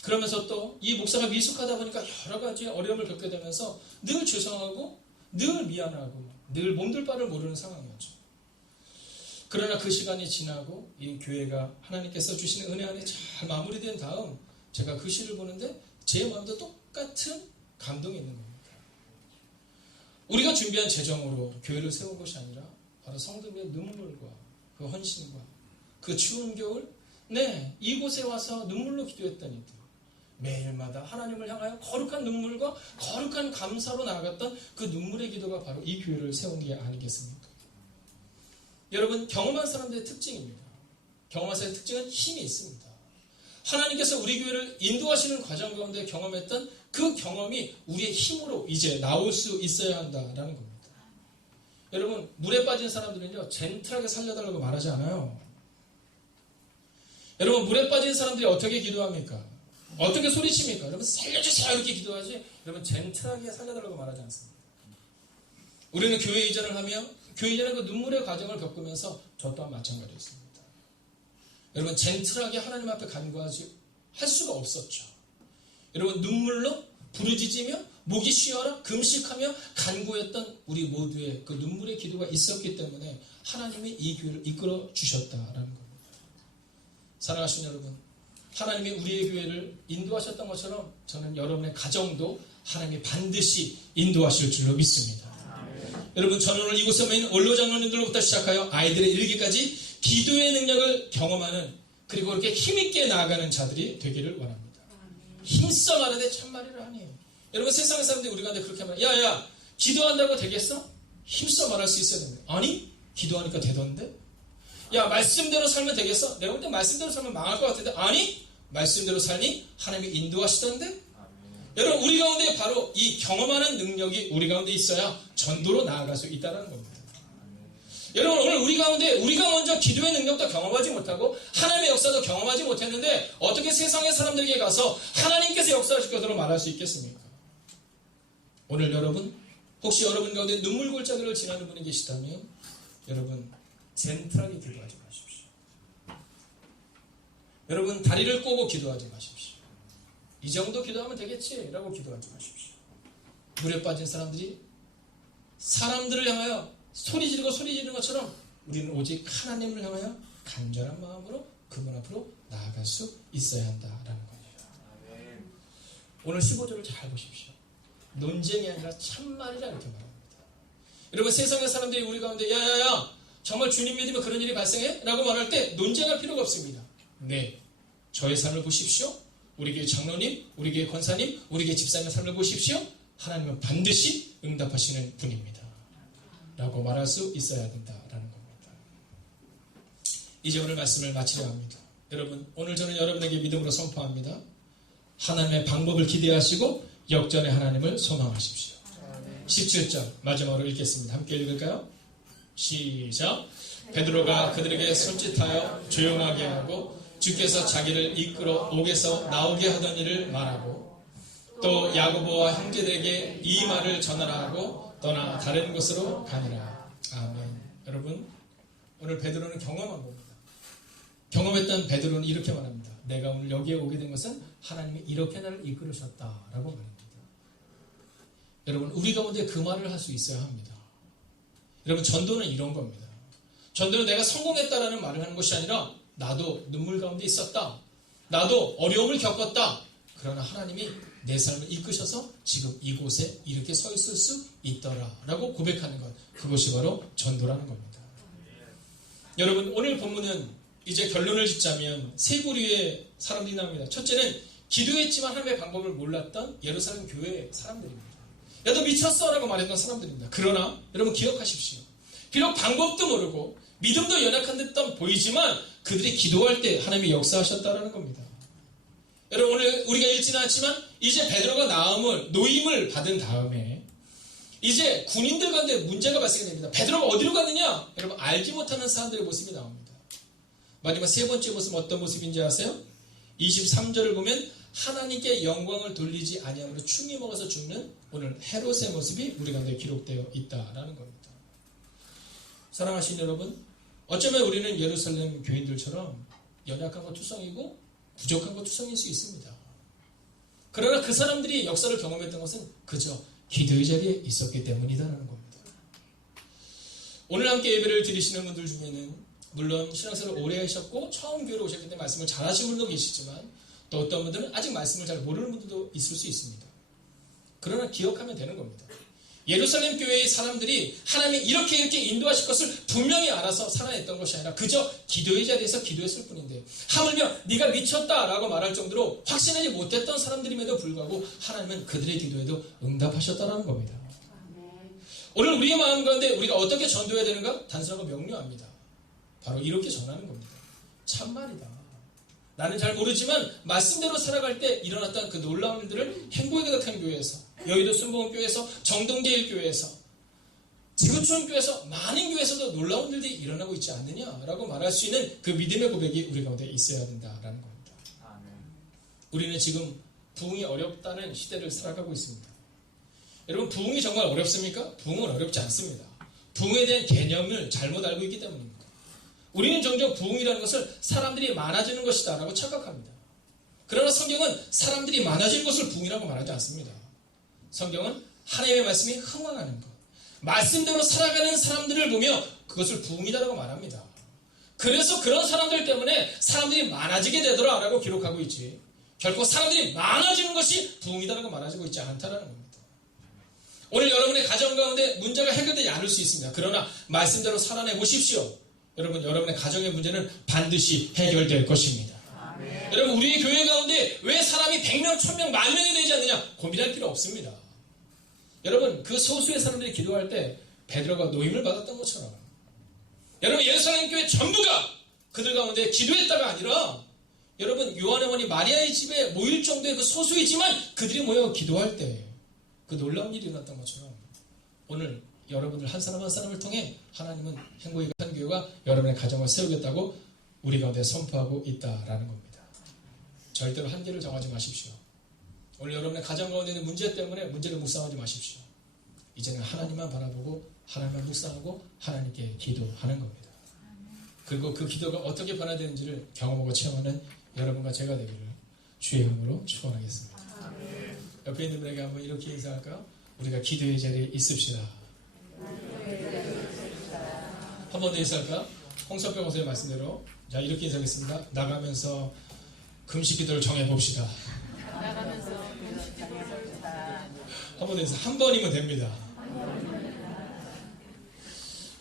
그러면서 또 이 목사가 미숙하다 보니까 여러 가지 어려움을 겪게 되면서 늘 죄송하고 늘 미안하고 늘 몸둘 바를 모르는 상황이었죠. 그러나 그 시간이 지나고 이 교회가 하나님께서 주시는 은혜 안에 잘 마무리된 다음 제가 그 시를 보는데 제 마음도 똑같은 감동이 있는 겁니다. 우리가 준비한 재정으로 교회를 세운 것이 아니라 바로 성도들의 눈물과 그 헌신과 그 추운 겨울 이곳에 와서 눈물로 기도했던 이들, 매일마다 하나님을 향하여 거룩한 눈물과 거룩한 감사로 나아갔던 그 눈물의 기도가 바로 이 교회를 세운 게 아니겠습니까? 여러분, 경험한 사람들의 특징입니다. 경험한 사람의 특징은 힘이 있습니다. 하나님께서 우리 교회를 인도하시는 과정 가운데 경험했던 그 경험이 우리의 힘으로 이제 나올 수 있어야 한다라는 겁니다. 여러분, 물에 빠진 사람들은요, 젠틀하게 살려달라고 말하지 않아요. 여러분, 물에 빠진 사람들이 어떻게 기도합니까? 어떻게 소리칩니까? 여러분, 살려주세요! 이렇게 기도하지, 여러분, 젠틀하게 살려달라고 말하지 않습니다. 우리는 교회 이전을 하며, 교회 이전의 그 눈물의 과정을 겪으면서 저 또한 마찬가지였습니다. 여러분, 젠틀하게 하나님 앞에 간구하지, 할 수가 없었죠. 여러분, 눈물로 부르짖으며, 목이 쉬어라, 금식하며, 간구했던 우리 모두의 그 눈물의 기도가 있었기 때문에 하나님이 이 교회를 이끌어 주셨다라는 겁니다. 사랑하시는 여러분, 하나님이 우리의 교회를 인도하셨던 것처럼 저는 여러분의 가정도 하나님이 반드시 인도하실 줄로 믿습니다. 여러분, 저는 오늘 이곳에 있는 원로 장로님들로부터 시작하여 아이들의 일기까지 기도의 능력을 경험하는, 그리고 그렇게 힘있게 나아가는 자들이 되기를 원합니다. 힘써 말하되 참말이라 하니. 여러분, 세상의 사람들이 우리 가운데 그렇게 말해요. 야야, 기도한다고 되겠어? 힘써 말할 수 있어야 됩니다. 아니, 기도하니까 되던데? 야, 말씀대로 살면 되겠어? 내가 볼 때 말씀대로 살면 망할 것 같은데? 아니, 말씀대로 살니 하나님이 인도하시던데? 여러분, 우리 가운데 바로 이 경험하는 능력이 우리 가운데 있어야 전도로 나아갈 수 있다는 겁니다. 여러분, 오늘 우리 가운데 우리가 먼저 기도의 능력도 경험하지 못하고 하나님의 역사도 경험하지 못했는데 어떻게 세상의 사람들에게 가서 하나님께서 역사하실 것으로 말할 수 있겠습니까? 오늘 여러분, 혹시 여러분 가운데 눈물 골짜기를 지나는 분이 계시다면 여러분, 젠틀하게 기도하지 마십시오. 여러분, 다리를 꼬고 기도하지 마십시오. 이 정도 기도하면 되겠지 라고 기도하지 마십시오. 물에 빠진 사람들이 사람들을 향하여 소리 지르는 것처럼 우리는 오직 하나님을 향하여 간절한 마음으로 그분 앞으로 나아갈 수 있어야 한다라는 겁니다. 오늘 15절을 잘 보십시오. 논쟁이 아니라 참말이라 이렇게 말합니다. 여러분, 세상의 사람들이 우리 가운데 야야야, 정말 주님 믿으면 그런 일이 발생해? 라고 말할 때 논쟁할 필요가 없습니다. 네, 저의 삶을 보십시오. 우리 교회 장로님, 우리 교회 권사님, 우리 교회 집사님의 삶을 보십시오. 하나님은 반드시 응답하시는 분입니다. 라고 말할 수 있어야 된다라는 겁니다. 이제 오늘 말씀을 마치려 합니다. 여러분, 오늘 저는 여러분에게 믿음으로 선포합니다. 하나님의 방법을 기대하시고 역전의 하나님을 소망하십시오. 17절 마지막으로 읽겠습니다. 함께 읽을까요? 시작. 베드로가 그들에게 손짓하여 조용하게 하고 주께서 자기를 이끌어 옥에서 나오게 하던 일을 말하고 또 야고보와 형제들에게 이 말을 전하라고 떠나 다른 곳으로 가니라. 아멘. 여러분, 오늘 베드로는 경험한 겁니다. 경험했던 베드로는 이렇게 말합니다. 내가 오늘 여기에 오게 된 것은 하나님이 이렇게 나를 이끌으셨다라고 말합니다. 여러분, 우리 가운데 그 말을 할 수 있어야 합니다. 여러분, 전도는 이런 겁니다. 전도는 내가 성공했다라는 말을 하는 것이 아니라 나도 눈물 가운데 있었다. 나도 어려움을 겪었다. 그러나 하나님이 내 삶을 이끄셔서 지금 이곳에 이렇게 서 있을 수 있더라 라고 고백하는 것, 그것이 바로 전도라는 겁니다. 여러분, 오늘 본문은 이제 결론을 짓자면 세 부류의 사람들이 나옵니다. 첫째는 기도했지만 하나님의 방법을 몰랐던 예루살렘 교회의 사람들입니다. 야, 너 미쳤어 라고 말했던 사람들입니다. 그러나 여러분, 기억하십시오. 비록 방법도 모르고 믿음도 연약한 듯 보이지만 그들이 기도할 때 하나님이 역사하셨다는 겁니다. 여러분, 오늘 우리가 읽지는 않지만 이제 베드로가 노임을 받은 다음에 이제 군인들 가운데 문제가 발생됩니다. 베드로가 어디로 가느냐? 여러분, 알지 못하는 사람들의 모습이 나옵니다. 마지막 세 번째 모습은 어떤 모습인지 아세요? 23절을 보면 하나님께 영광을 돌리지 아니함으로 충이 먹어서 죽는 오늘 헤롯의 모습이 우리 가운데 기록되어 있다라는 겁니다. 사랑하시는 여러분, 어쩌면 우리는 예루살렘 교인들처럼 연약한 것 투성이고 부족한 것 투성일 수 있습니다. 그러나 그 사람들이 역사를 경험했던 것은 그저 기도의 자리에 있었기 때문이다라는 겁니다. 오늘 함께 예배를 드리시는 분들 중에는 물론 신앙생활을 오래 하셨고 처음 교회로 오셨기 때문에 말씀을 잘 하신 분도 계시지만 또 어떤 분들은 아직 말씀을 잘 모르는 분들도 있을 수 있습니다. 그러나 기억하면 되는 겁니다. 예루살렘 교회의 사람들이 하나님이 이렇게 인도하실 것을 분명히 알아서 살아냈던 것이 아니라 그저 기도의 자리에서 기도했을 뿐인데 하물며 네가 미쳤다라고 말할 정도로 확신하지 못했던 사람들임에도 불구하고 하나님은 그들의 기도에도 응답하셨다는 겁니다. 오늘 우리의 마음 가운데 우리가 어떻게 전도해야 되는가? 단순하고 명료합니다. 바로 이렇게 전하는 겁니다. 참말이다. 나는 잘 모르지만 말씀대로 살아갈 때 일어났던 그 놀라운 일들을 행복의 가득한 교회에서, 여의도 순복음교회에서, 정동제일교회에서, 지구촌교회에서, 많은 교회에서도 놀라운 일들이 일어나고 있지 않느냐라고 말할 수 있는 그 믿음의 고백이 우리 가운데 있어야 된다라는 겁니다. 우리는 지금 부흥이 어렵다는 시대를 살아가고 있습니다. 여러분, 부흥이 정말 어렵습니까? 부흥은 어렵지 않습니다. 부흥에 대한 개념을 잘못 알고 있기 때문입니다. 우리는 종종 부흥이라는 것을 사람들이 많아지는 것이다 라고 착각합니다. 그러나 성경은 사람들이 많아지는 것을 부흥이라고 말하지 않습니다. 성경은 하나님의 말씀이 흥왕하는 것, 말씀대로 살아가는 사람들을 보며 그것을 부흥이다라고 말합니다. 그래서 그런 사람들 때문에 사람들이 많아지게 되더라 라고 기록하고 있지, 결코 사람들이 많아지는 것이 부흥이다라고 말하고 있지 않다라는 겁니다. 오늘 여러분의 가정 가운데 문제가 해결되지 않을 수 있습니다. 그러나 말씀대로 살아내 보십시오. 여러분, 여러분의 가정의 문제는 반드시 해결될 것입니다. 아멘. 여러분, 우리의 교회 가운데 왜 사람이 100명, 1000명, 10,000명이 되지 않느냐? 고민할 필요 없습니다. 여러분, 그 소수의 사람들이 기도할 때 베드로가 노임을 받았던 것처럼, 여러분, 예루살렘 교회 전부가 그들 가운데 기도했다가 아니라, 여러분, 요한의 어머니 마리아의 집에 모일 정도의 그 소수이지만 그들이 모여 기도할 때 그 놀라운 일이 일어났던 것처럼, 오늘 여러분들 한 사람 한 사람을 통해 하나님은 행복의 가득한 교회가 여러분의 가정을 세우겠다고 우리 가운데 선포하고 있다라는 겁니다. 절대로 한계를 정하지 마십시오. 오늘 여러분의 가정 가운데 있는 문제 때문에 문제를 묵상하지 마십시오. 이제는 하나님만 바라보고 하나님만 묵상하고 하나님께 기도하는 겁니다. 그리고 그 기도가 어떻게 변화되는지를 경험하고 체험하는 여러분과 제가 되기를 주의 이름으로 축원하겠습니다. 옆에 있는 분에게 한번 이렇게 인사할까요? 우리가 기도의 자리에 있읍시다. 한 번 더 인사할까? 홍석병 목사님 말씀대로 자, 이렇게 인사하겠습니다. 나가면서 금식 기도를 정해봅시다. 한 번 더 인사. 한 번이면 됩니다.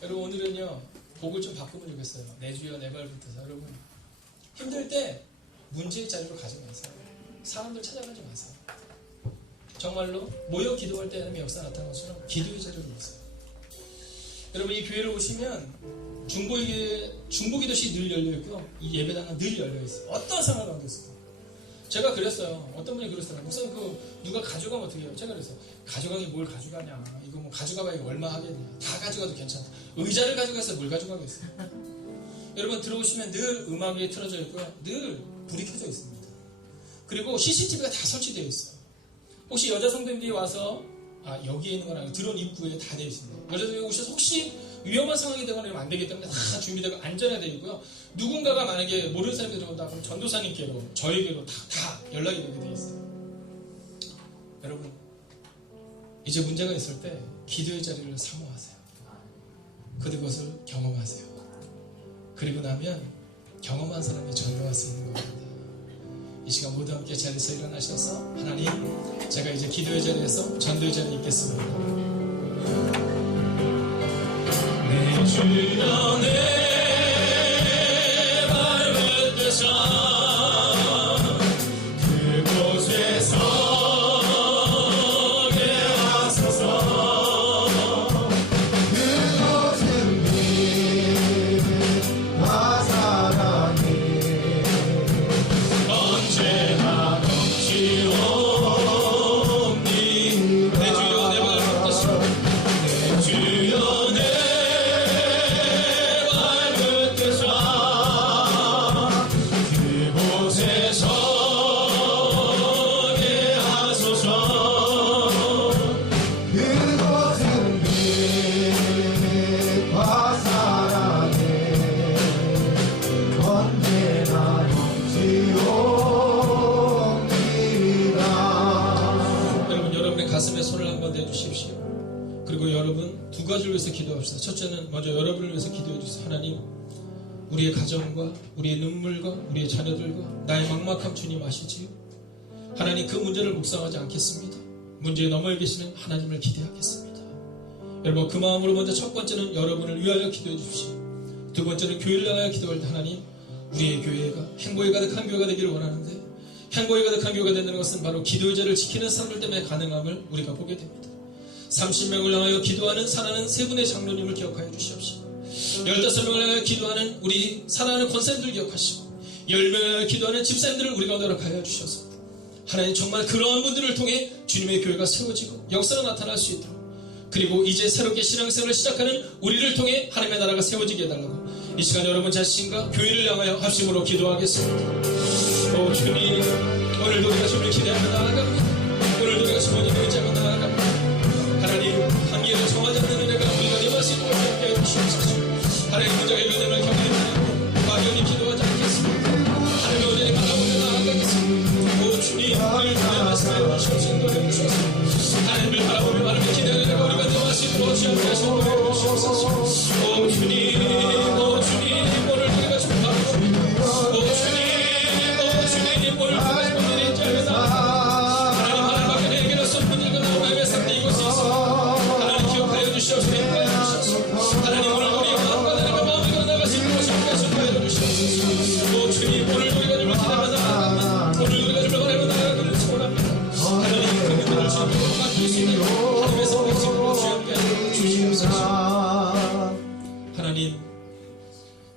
여러분, 오늘은요 복을 좀 바꾸면 좋겠어요. 내 주여 내 발붙어서. 여러분, 힘들 때 문제의 자리로 가지 마세요. 사람들 찾아가지 마세요. 정말로 모여 기도할 때 하나님의 역사 나타나는 것처럼 기도의 자리로 있어요. 여러분, 이 교회를 오시면 중보기도실이 늘 열려있고요, 이 예배당은 늘 열려있어요. 어떤 상황 가운데 있어요. 제가 그랬어요. 어떤 분이 그랬어요. 목사님, 누가 가져가면 어떻게 해요? 제가 그랬어요. 가져가기 뭘 가져가냐, 이거 뭐 가져가봐야 얼마 하겠냐, 다 가져가도 괜찮다. 의자를 가져가서 뭘 가져가겠어요. 여러분, 들어오시면 늘 음악이 틀어져 있고요, 늘 불이 켜져 있습니다. 그리고 CCTV가 다 설치되어 있어요. 혹시 여자 성도님들이 와서 여기에 있는 건 아니고 들어온 입구에 다 되어 있습니다. 여자들이 오셔서 혹시 위험한 상황이 되거나 이러면 안 되기 때문에 다 준비되고 안전하게 되어 있고요. 누군가가 만약에 모르는 사람이 들어온다 그럼 전도사님께로, 저에게로 다 연락이 되게 되어 있어요. 여러분, 이제 문제가 있을 때 기도의 자리를 사모하세요. 그것을 경험하세요. 그리고 나면 경험한 사람이 전도할 수 있는 겁니다. 이 시간 모두 함께 자리에서 일어나셔서 하나님, 제가 이제 기도의 자리에서 전도의 자리에 있겠습니다. 내 주여 내 발붙드사 그곳에 서게 하소서. 그곳은 믿음과 사랑이 언제나 넘치옵니. 내 주여 내 발붙드사 내 주여 내 위해서 기도합시다. 첫째는 먼저 여러분을 위해서 기도해 주세요. 하나님, 우리의 가정과 우리의 눈물과 우리의 자녀들과 나의 막막함 주님 아시지요? 하나님, 그 문제를 묵상하지 않겠습니다. 문제에 넘어 계시는 하나님을 기대하겠습니다. 여러분, 그 마음으로 먼저 첫 번째는 여러분을 위하여 기도해 주십시오. 두 번째는 교회를 향하여 기도할 때 하나님, 우리의 교회가 행복에 가득한 교회가 되기를 원하는데, 행복에 가득한 교회가 된다는 것은 바로 기도의 제를 지키는 사람들 때문에 가능함을 우리가 보게 됩니다. 30명을 향하여 기도하는 사랑하는 세 분의 장로님을 기억하여 주시옵시고, 15명을 향하여 기도하는 우리 사랑하는 권사님들 기억하시고, 10명을 향하여 기도하는 집사님들을 우리 가운데 허락하여 주셔서 하나님, 정말 그러한 분들을 통해 주님의 교회가 세워지고 역사가 나타날 수 있도록, 그리고 이제 새롭게 신앙생활을 시작하는 우리를 통해 하나님의 나라가 세워지게 해달라고 이 시간 여러분 자신과 교회를 향하여 합심으로 기도하겠습니다. 오 주님, 오늘도 우리가 주님을 기대하며 나아갑니다. 오늘도 우리가 주님을 의지하며 나아갑니다. 하나님, 한계를 정하지 않는 은혜가 우리가 임할 수 있도록 함께 해주시옵소서. 하나님, 문제가 일어남을 경험하며 막연히 기도하지 않겠습니다. 하나님의 은혜를 바라보며 나아가겠습니다. 오 주님, 오늘 주님의 말씀에 주신 노래 주셔서 하나님을 바라보며 하나님을 기대하는 은혜가 우리가 임할 수 있도록 주여 함께 하시는 노래 주시옵소서. 오 주님, 오 주님, 오늘 우리가 좀 바라봅니다. 오 주님, 오 주님, 오늘 우리가 좀 은혜를 인자하며 나아갑니다. 하나님, 하나님 밖에 내게로 쏟아지는 하나님의 상대 이곳에 있어 하나님 기억하여 주시옵소서. 인도하여 주시옵소서. 하나님, 오늘 우리의 마음과 하나님의 마음으로 나아갈 수 있도록 함께 하여 주시옵소서. 오 주님, 오늘 우리가 주님을 기대하며 나아갑니다. 오늘 우리가 주님을 바라보며 나아가기를 소원합니다. 하나님, 그분들을 주님으로 맡길 수 있는 하나님의 성령으로 주여 함께 주시옵소서. 하나님,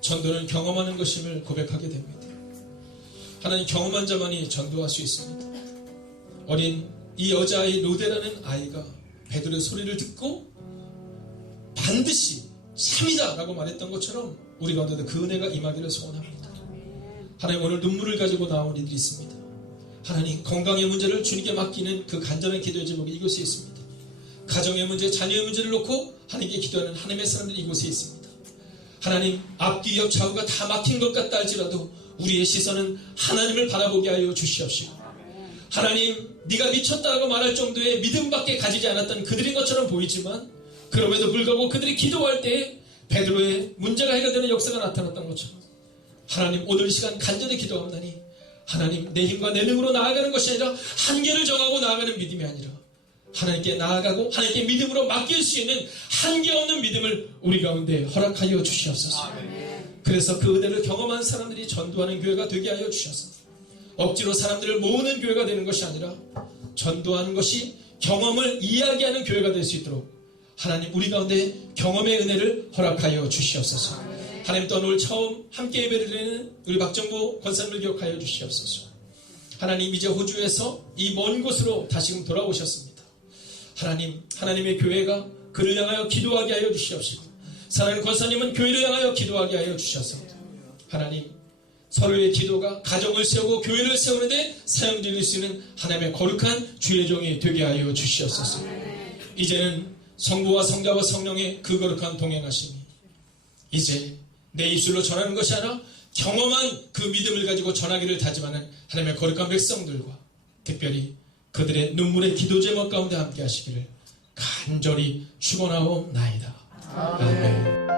전도는 경험하는 것임을 고백하게 됩니다. 하나님, 경험한 자만이 전도할 수 있습니다. 어린 이 여자아이 로데라는 아이가 베드로의 소리를 듣고 반드시 참이다 라고 말했던 것처럼 우리 가운데도 그 은혜가 임하기를 소원합니다. 하나님, 오늘 눈물을 가지고 나온 이들이 있습니다. 하나님, 건강의 문제를 주님께 맡기는 그 간절한 기도의 제목이 이곳에 있습니다. 가정의 문제, 자녀의 문제를 놓고 하나님께 기도하는 하나님의 사람들이 이곳에 있습니다. 하나님, 앞뒤 옆 좌우가 다 막힌 것 같다 할지라도 우리의 시선은 하나님을 바라보게 하여 주시옵시고, 하나님, 네가 미쳤다고 말할 정도의 믿음밖에 가지지 않았던 그들인 것처럼 보이지만 그럼에도 불구하고 그들이 기도할 때에 베드로의 문제가 해결되는 역사가 나타났던 것처럼 하나님, 오늘 시간 간절히 기도합나니 하나님, 내 힘과 내 능으로 나아가는 것이 아니라 한계를 정하고 나아가는 믿음이 아니라 하나님께 나아가고 하나님께 믿음으로 맡길 수 있는 한계 없는 믿음을 우리 가운데 허락하여 주시옵소서. 그래서 그 은혜를 경험한 사람들이 전도하는 교회가 되게 하여 주셔서 억지로 사람들을 모으는 교회가 되는 것이 아니라 전도하는 것이 경험을 이야기하는 교회가 될 수 있도록 하나님, 우리 가운데 경험의 은혜를 허락하여 주시옵소서. 하나님, 또 오늘 처음 함께 예배를 드리는 우리 박정부 권사님을 기억하여 주시옵소서. 하나님, 이제 호주에서 이 먼 곳으로 다시금 돌아오셨습니다. 하나님, 하나님의 교회가 그를 향하여 기도하게 하여 주시옵시고, 사랑하는 권사님은 교회를 향하여 기도하게 하여 주셔서 하나님, 서로의 기도가 가정을 세우고 교회를 세우는데 사용될 수 있는 하나님의 거룩한 주의 종이 되게 하여 주시옵소서. 이제는 성부와 성자와 성령의 그 거룩한 동행하심이 이제 내 입술로 전하는 것이 아니라 경험한 그 믿음을 가지고 전하기를 다짐하는 하나님의 거룩한 백성들과 특별히 그들의 눈물의 기도 제목 가운데 함께 하시기를 간절히 축원하옵나이다. 아멘.